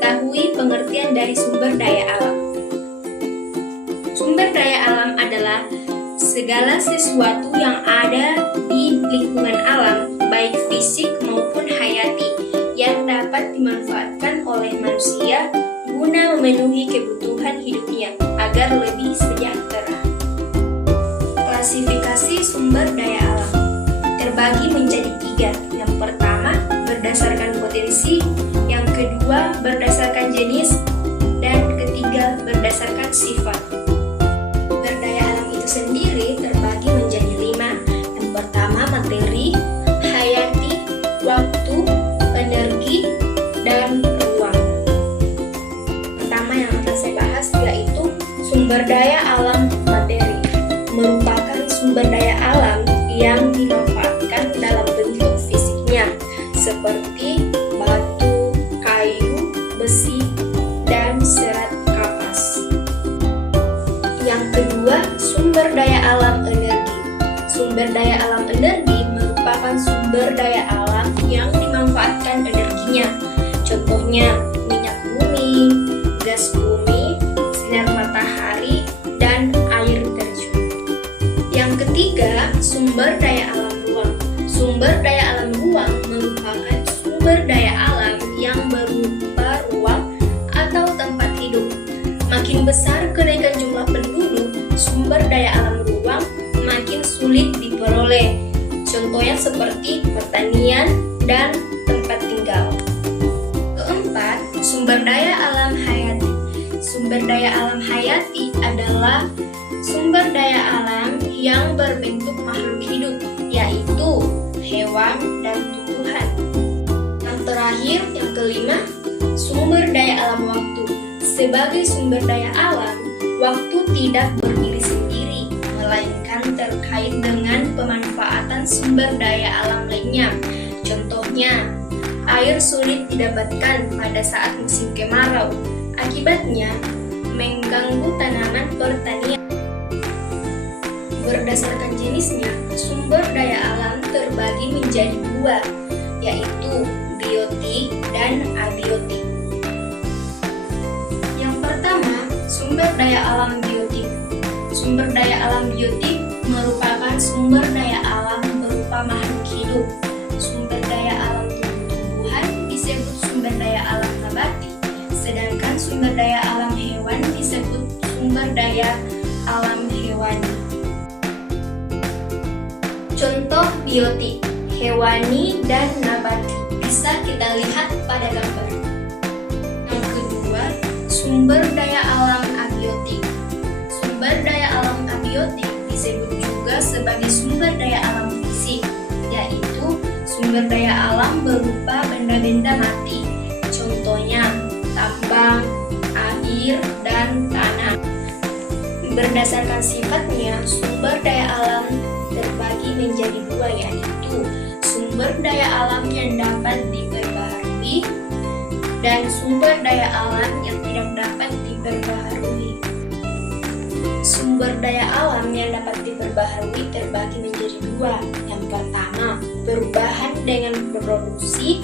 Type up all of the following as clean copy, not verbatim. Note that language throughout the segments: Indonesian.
Ketahui pengertian dari sumber daya alam. Sumber daya alam adalah segala sesuatu yang ada di lingkungan alam, baik fisik maupun hayati, yang dapat dimanfaatkan oleh manusia guna memenuhi kebutuhan hidupnya agar lebih sejahtera. Klasifikasi sumber daya alam terbagi menjadi 3. Yang pertama, berdasarkan potensi, yang kedua, berdasarkan jenis, dan ketiga, berdasarkan sifat. Sumber daya alam itu sendiri terbagi menjadi 5. Yang pertama, materi, hayati, waktu, energi, dan ruang. Pertama yang akan saya bahas yaitu sumber daya alam materi. Merupakan sumber daya alam yang dimanfaatkan dalam bentuk fisiknya, seperti batu, kayu, besi, dan serat kapas. Yang kedua, sumber daya alam energi. Sumber daya alam energi merupakan sumber daya alam yang dimanfaatkan energinya. Contohnya, minyak bumi, gas bumi, sinar matahari, dan air terjun. Yang ketiga, sumber daya alam ruang. Sumber daya alam ruang merupakan sumber daya alam yang berupa ruang atau tempat hidup. Makin besar kenaikan jumlah penduduk, sumber daya alam ruang makin sulit diperoleh. Contohnya seperti pertanian dan tempat tinggal. Keempat, sumber daya alam hayati. Sumber daya alam hayati adalah sumber daya alam yang berbentuk makhluk hidup, yaitu hewan dan tumbuhan. Yang terakhir, yang kelima, sumber daya alam waktu. Sebagai sumber daya alam, waktu tidak berdiri sendiri, melainkan terkait dengan pemanfaatan sumber daya alam lainnya. Contohnya, air sulit didapatkan pada saat musim kemarau. Akibatnya, mengganggu tanaman pertanian. Berdasarkan jenisnya, sumber daya alam terbagi menjadi 2, yaitu biotik dan abiotik. Yang pertama, sumber daya alam biotik. Sumber daya alam biotik merupakan sumber daya alam berupa makhluk hidup. Sumber daya alam tumbuhan disebut sumber daya alam nabati, sedangkan sumber daya alam hewan disebut sumber daya alam hewani. Contoh biotik, hewani dan nabati bisa kita lihat pada gambar. Yang kedua, sumber daya alam abiotik. Sumber daya alam abiotik disebut juga sebagai sumber daya alam fisik, yaitu sumber daya alam berupa benda-benda mati. Contohnya tambang, air, dan tanah. Berdasarkan sifatnya, sumber daya alam terbagi menjadi 2, yaitu sumber daya alam yang dapat diperbaharui dan sumber daya alam yang tidak dapat diperbaharui. Sumber daya alam yang dapat diperbaharui terbagi menjadi 2. Yang pertama, perubahan dengan produksi,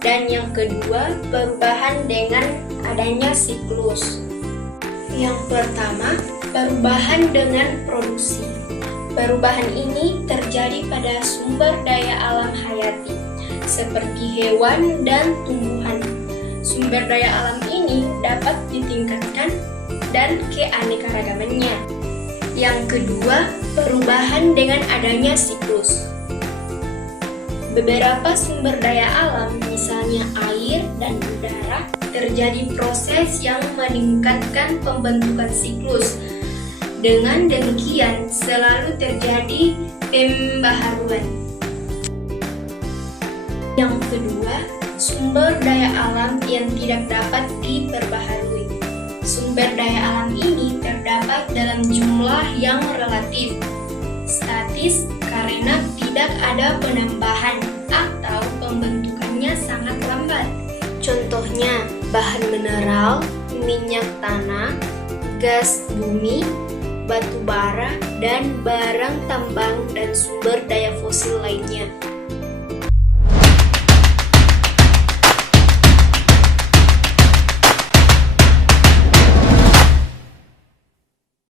dan yang kedua, perubahan dengan adanya siklus. Yang pertama, perubahan dengan produksi. Perubahan ini terjadi pada sumber daya alam hayati, seperti hewan dan tumbuhan. Sumber daya alam ini dapat ditingkatkan dan keanekaragamannya. Yang kedua, perubahan dengan adanya siklus. Beberapa sumber daya alam, misalnya air dan udara, terjadi proses yang meningkatkan pembentukan siklus. Dengan demikian, selalu terjadi pembaharuan. Yang kedua, sumber daya alam yang tidak dapat diperbaharui. Sumber daya alam ini terdapat dalam jumlah yang relatif, statis, karena tidak ada penambahan atau pembentukannya sangat lambat. Contohnya, bahan mineral, minyak tanah, gas bumi, batu bara, dan barang tambang dan sumber daya fosil lainnya.